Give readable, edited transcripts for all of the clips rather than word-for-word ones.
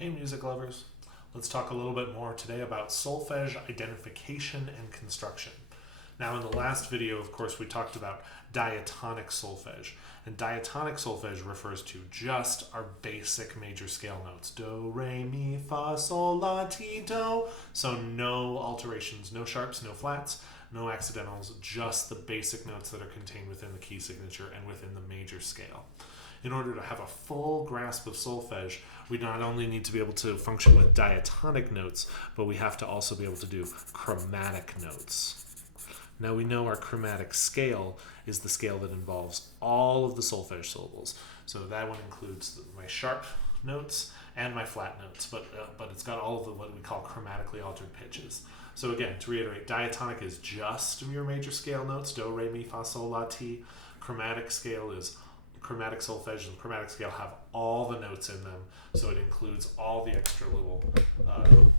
Hey music lovers, let's talk a little bit more today about solfege identification and construction. Now in the last video, of course, we talked about diatonic solfege. And diatonic solfege refers to just our basic major scale notes. Do, re, mi, fa, sol, la, ti, do. So no alterations, no sharps, no flats, no accidentals, just the basic notes that are contained within the key signature and within the major scale. In order to have a full grasp of solfege, we not only need to be able to function with diatonic notes, but we have to also be able to do chromatic notes. Now we know our chromatic scale is the scale that involves all of the solfege syllables. So that one includes my sharp notes and my flat notes, but it's got all of the what we call chromatically altered pitches. So again, to reiterate, diatonic is just your major scale notes, do, re, mi, fa, sol, la, ti. Chromatic scale is chromatic solfege and chromatic scale have all the notes in them, so it includes all the extra little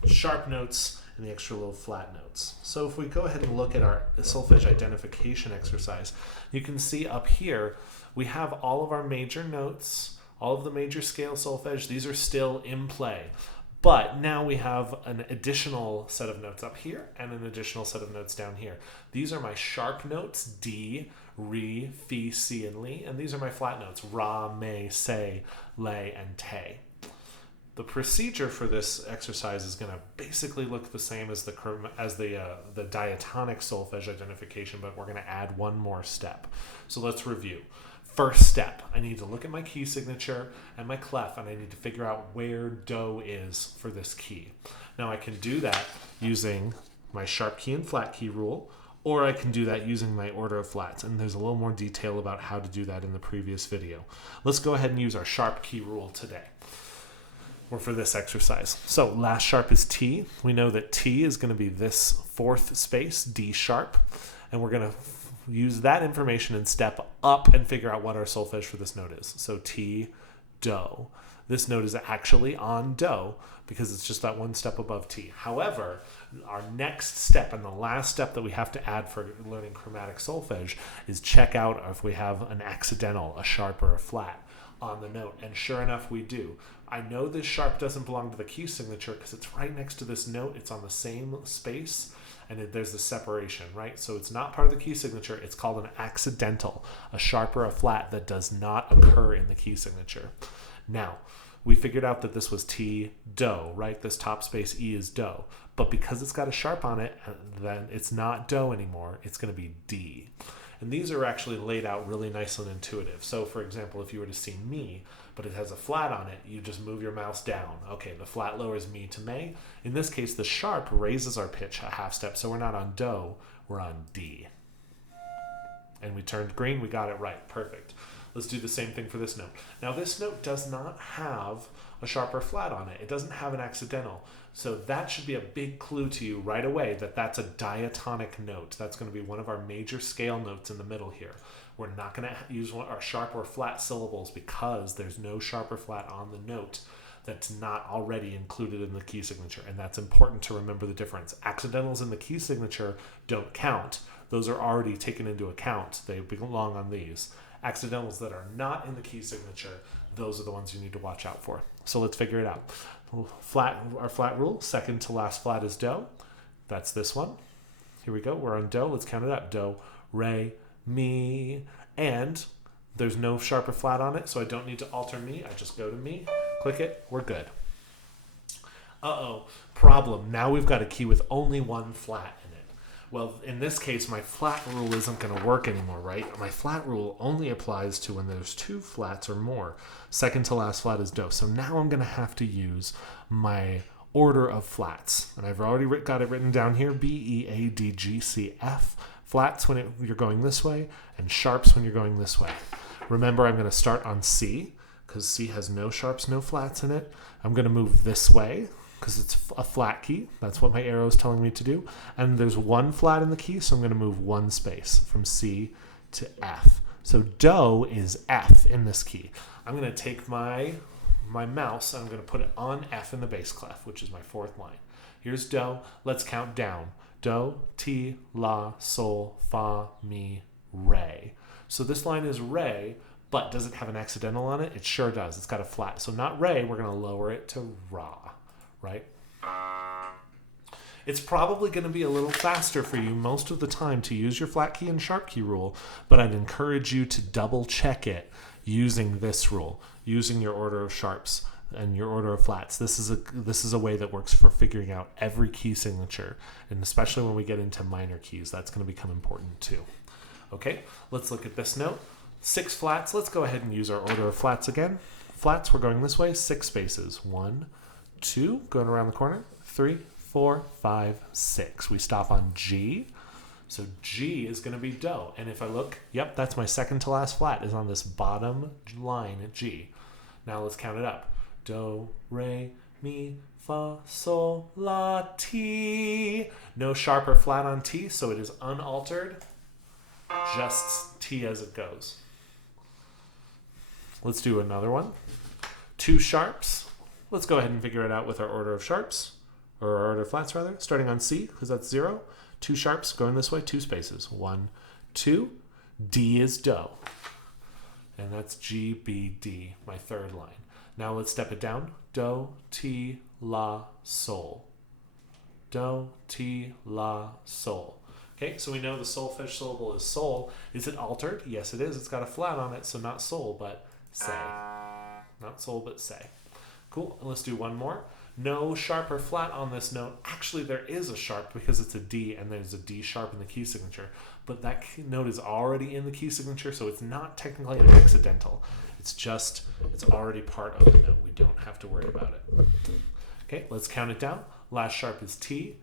sharp notes and the extra little flat notes. So if we go ahead and look at our solfege identification exercise, you can see up here we have all of our major notes, all of the major scale solfege. These are still in play. But now we have an additional set of notes up here and an additional set of notes down here. These are my sharp notes, D, re, fi, si, and li, and these are my flat notes, ra, me, se, le, and te. The procedure for this exercise is going to basically look the same as the diatonic solfege identification, but we're going to add one more step. So let's review. First step, I need to look at my key signature and my clef, and I need to figure out where do is for this key. Now I can do that using my sharp key and flat key rule, or I can do that using my order of flats, and there's a little more detail about how to do that in the previous video. Let's go ahead and use our sharp key rule today, or for this exercise. So last sharp is T. We know that T is going to be this fourth space, D sharp, and we're going to use that information and step up and figure out what our solfege for this note is. So T, do. This note is actually on do because it's just that one step above T. However, our next step and the last step that we have to add for learning chromatic solfege is check out if we have an accidental, a sharp or a flat on the note. And sure enough, we do. I know this sharp doesn't belong to the key signature because it's right next to this note. It's on the same space. And there's the separation, right? So it's not part of the key signature. It's called an accidental, a sharp or a flat that does not occur in the key signature. Now, we figured out that this was T, do, right? This top space E is do. But because it's got a sharp on it, then it's not do anymore. It's going to be D. And these are actually laid out really nice and intuitive. So for example, if you were to see me, but it has a flat on it, you just move your mouse down. Okay, the flat lowers me to me. In this case, the sharp raises our pitch a half step, so we're not on do, we're on D. And we turned green, we got it right, perfect. Let's do the same thing for this note. Now this note does not have a sharp or flat on it. It doesn't have an accidental. So that should be a big clue to you right away that that's a diatonic note. That's going to be one of our major scale notes in the middle here. We're not going to use our sharp or flat syllables because there's no sharp or flat on the note that's not already included in the key signature. And that's important to remember the difference. Accidentals in the key signature don't count. Those are already taken into account. They belong on these. Accidentals that are not in the key signature, those are the ones you need to watch out for. So let's figure it out. Our flat rule, second to last flat is do. That's this one. Here we go. We're on do. Let's count it up. Do, re, mi, and there's no sharp or flat on it, so I don't need to alter mi. I just go to mi, click it, we're good. Uh-oh, problem. Now we've got a key with only one flat in it. Well, in this case, my flat rule isn't going to work anymore, right? My flat rule only applies to when there's two flats or more. Second to last flat is do. So now I'm going to have to use my order of flats. And I've already got it written down here, B, E, A, D, G, C, F. Flats when you're going this way, and sharps when you're going this way. Remember, I'm going to start on C, because C has no sharps, no flats in it. I'm going to move this way, because it's a flat key. That's what my arrow is telling me to do. And there's one flat in the key, so I'm going to move one space from C to F. So do is F in this key. I'm going to take my mouse, and I'm going to put it on F in the bass clef, which is my fourth line. Here's do. Let's count down. Do, ti, la, sol, fa, mi, re. So this line is re, But does it have an accidental on it? It sure does. It's got a flat. So not re, we're going to lower it to ra, right? It's probably going to be a little faster for you most of the time to use your flat key and sharp key rule, but I'd encourage you to double check it using this rule, using your order of sharps and your order of flats. This is a way that works for figuring out every key signature, and especially when we get into minor keys, that's going to become important too. Okay, let's look at this note. 6 flats. Let's go ahead and use our order of flats again. Flats, we're going this way, 6 spaces. 1, 2, going around the corner, 3, 4, 5, 6. We stop on G. So G is going to be do. And if I look, yep, that's my second to last flat is on this bottom line at G. Now let's count it up. Do, re, mi, fa, sol, la, ti. No sharp or flat on T, so it is unaltered. Just T as it goes. Let's do another one. 2 sharps. Let's go ahead and figure it out with our order of sharps. Or our order of flats, rather, starting on C, because that's 0. 2 sharps going this way, 2 spaces. 1, 2. D is do. And that's G, B, D, my third line. Now let's step it down. Do, ti, la, sol. Do, ti, la, sol. Okay, so we know the solfege syllable is sol. Is it altered? Yes, it is. It's got a flat on it, so not sol, but say. Not sol, but say. Cool, and let's do one more. No sharp or flat on this note. Actually, there is a sharp because it's a D and there's a D sharp in the key signature. But that note is already in the key signature, so it's not technically an accidental. It's already part of the note. We don't have to worry about it. Okay, let's count it down. Last sharp is T.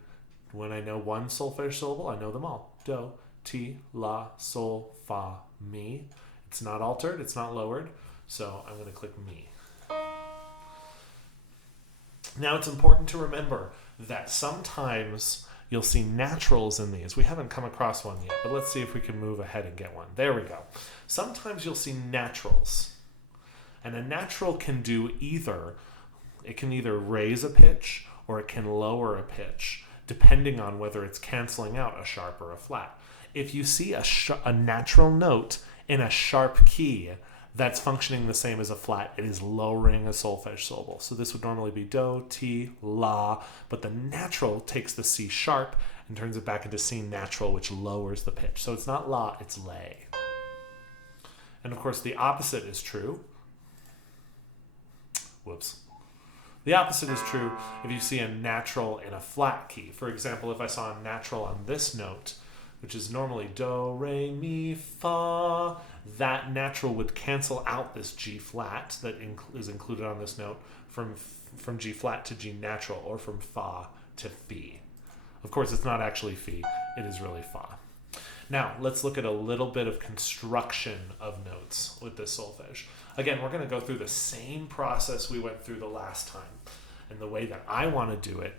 When I know one solfege syllable, I know them all. Do, ti, la, sol, fa, mi. It's not altered, it's not lowered, so I'm going to click mi. Now it's important to remember that sometimes you'll see naturals in these. We haven't come across one yet, but let's see if we can move ahead and get one. There we go. Sometimes you'll see naturals. And a natural can do either, it can either raise a pitch or it can lower a pitch, depending on whether it's canceling out a sharp or a flat. If you see a natural note in a sharp key, that's functioning the same as a flat. It is lowering a solfege syllable. So this would normally be do, ti, la, but the natural takes the C sharp and turns it back into C natural, which lowers the pitch. So it's not la, it's lay. And of course the opposite is true. Whoops. The opposite is true if you see a natural in a flat key. For example, if I saw a natural on this note, which is normally do, re, mi, fa, that natural would cancel out this G flat that is included on this note from G flat to G natural, or from fa to fi. Of course, it's not actually fi, it is really fa. Now, let's look at a little bit of construction of notes with this solfege. Again, we're going to go through the same process we went through the last time. And the way that I want to do it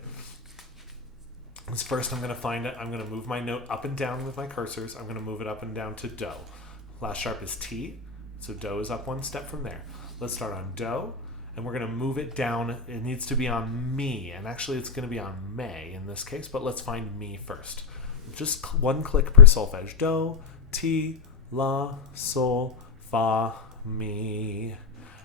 is first I'm going to find it. I'm going to move my note up and down with my cursors. I'm going to move it up and down to do. Last sharp is T, so do is up one step from there. Let's start on do, and we're going to move it down. It needs to be on mi, and actually it's going to be on me in this case, but let's find mi first. Just one click per solfege. Do, ti, la, sol, fa, mi.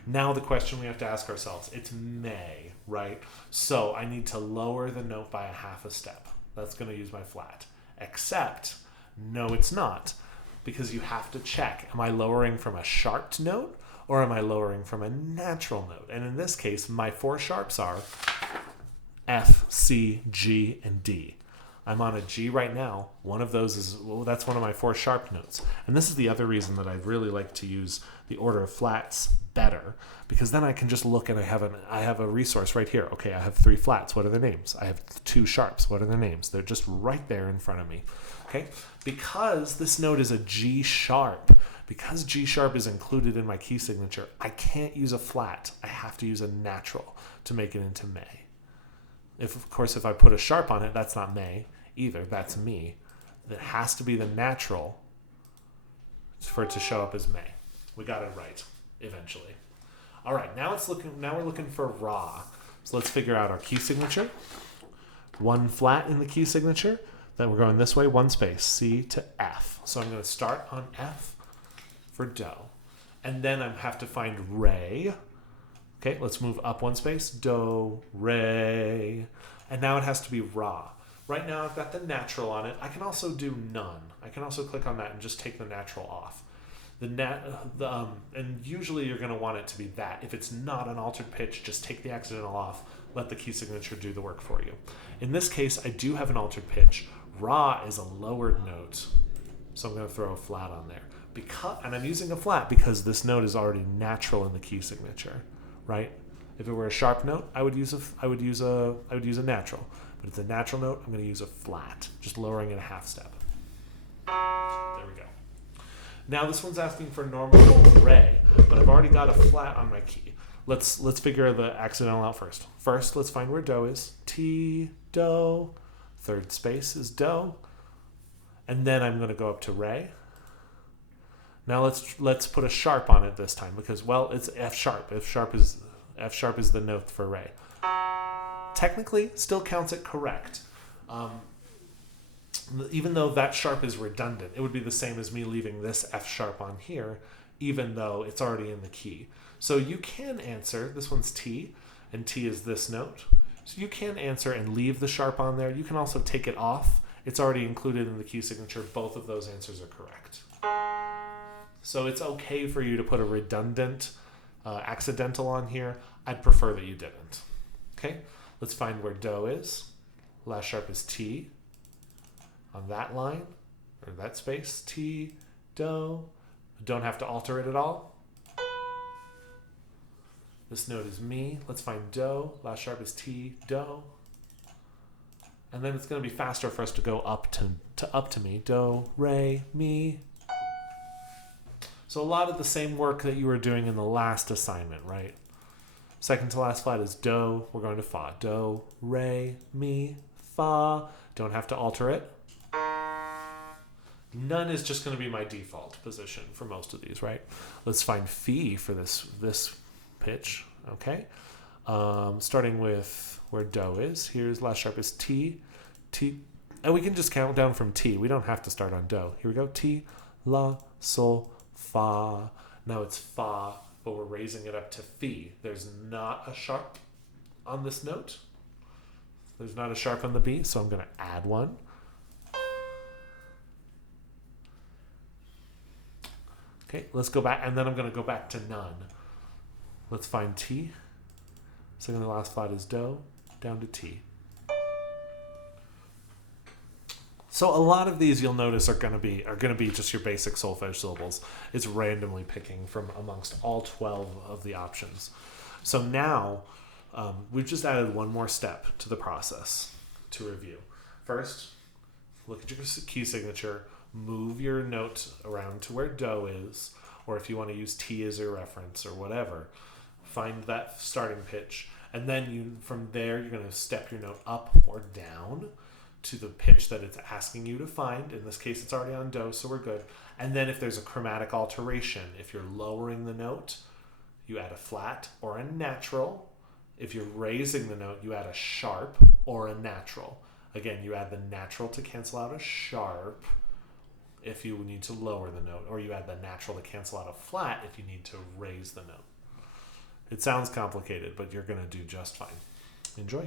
Now the question we have to ask ourselves, it's me, right? So I need to lower the note by a half a step. That's going to use my flat. Except, no it's not, because you have to check, am I lowering from a sharped note or am I lowering from a natural note? And in this case, my 4 sharps are F, C, G, and D. I'm on a G right now. One of those is, well, that's one of my 4 sharp notes. And this is the other reason that I really like to use the order of flats better, because then I can just look and I have a resource right here. Okay, I have 3 flats. What are their names? I have 2 sharps. What are their names? They're just right there in front of me. Okay, because this note is a G sharp, because G sharp is included in my key signature, I can't use a flat. I have to use a natural to make it into me. Of course, if I put a sharp on it, that's not me either. That's me. It has to be the natural for it to show up as me. We got it right eventually. All right, now we're looking for ra. So let's figure out our key signature. 1 flat in the key signature. Then we're going this way, 1 space, C to F. So I'm going to start on F for do. and then I have to find re. Okay, let's move up one space, do, re, and now it has to be ra. Right now I've got the natural on it. I can also do none. I can also click on that and just take the natural off. And usually you're going to want it to be that. If it's not an altered pitch, just take the accidental off. Let the key signature do the work for you. In this case, I do have an altered pitch. Ra is a lowered note, so I'm going to throw a flat on there. And I'm using a flat because this note is already natural in the key signature, right? If it were a sharp note, I would use a natural. But it's a natural note, I'm going to use a flat, just lowering it a half step. There we go. Now this one's asking for normal re, but I've already got a flat on my key. Let's figure the accidental out first. First, let's find where do is. T, do. Third space is do. And then I'm going to go up to re. Now let's put a sharp on it this time because, well, it's F sharp. F sharp is the note for re. Technically, still counts it correct. Even though that sharp is redundant, it would be the same as me leaving this F sharp on here, even though it's already in the key. So you can answer, this one's T, and T is this note. So you can answer and leave the sharp on there. You can also take it off. It's already included in the key signature. Both of those answers are correct. So it's okay for you to put a redundant accidental on here. I'd prefer that you didn't. Okay, let's find where do is. Last sharp is T. On that line, or that space, T, do. Don't have to alter it at all. This note is mi. Let's find do. Last sharp is T, do. And then it's going to be faster for us to go up to mi. Do, re, mi. So a lot of the same work that you were doing in the last assignment, right? Second to last flat is do. We're going to fa. Do, re, mi, fa. Don't have to alter it. None is just going to be my default position for most of these, right? Let's find phi for this pitch, okay? Starting with where do is. Here's last sharp is T. T. And we can just count down from T. We don't have to start on do. Here we go. T, la, sol, fa. Now it's fa, but we're raising it up to phi. There's not a sharp on this note. There's not a sharp on the B, so I'm going to add one. Okay, let's go back, and then I'm going to go back to none. Let's find T. Second to last flat is do, down to T. So a lot of these you'll notice are going to be just your basic solfege syllables. It's randomly picking from amongst all 12 of the options. So now we've just added one more step to the process to review. First, look at your key signature. Move your note around to where do is, or if you want to use T as your reference or whatever, find that starting pitch, and then from there you're going to step your note up or down to the pitch that it's asking you to find. In this case, it's already on do, so we're good. And then if there's a chromatic alteration, if you're lowering the note, you add a flat or a natural. If you're raising the note, you add a sharp or a natural. Again, you add the natural to cancel out a sharp if you need to lower the note, or you add the natural to cancel out a flat if you need to raise the note. It sounds complicated, but you're going to do just fine. Enjoy.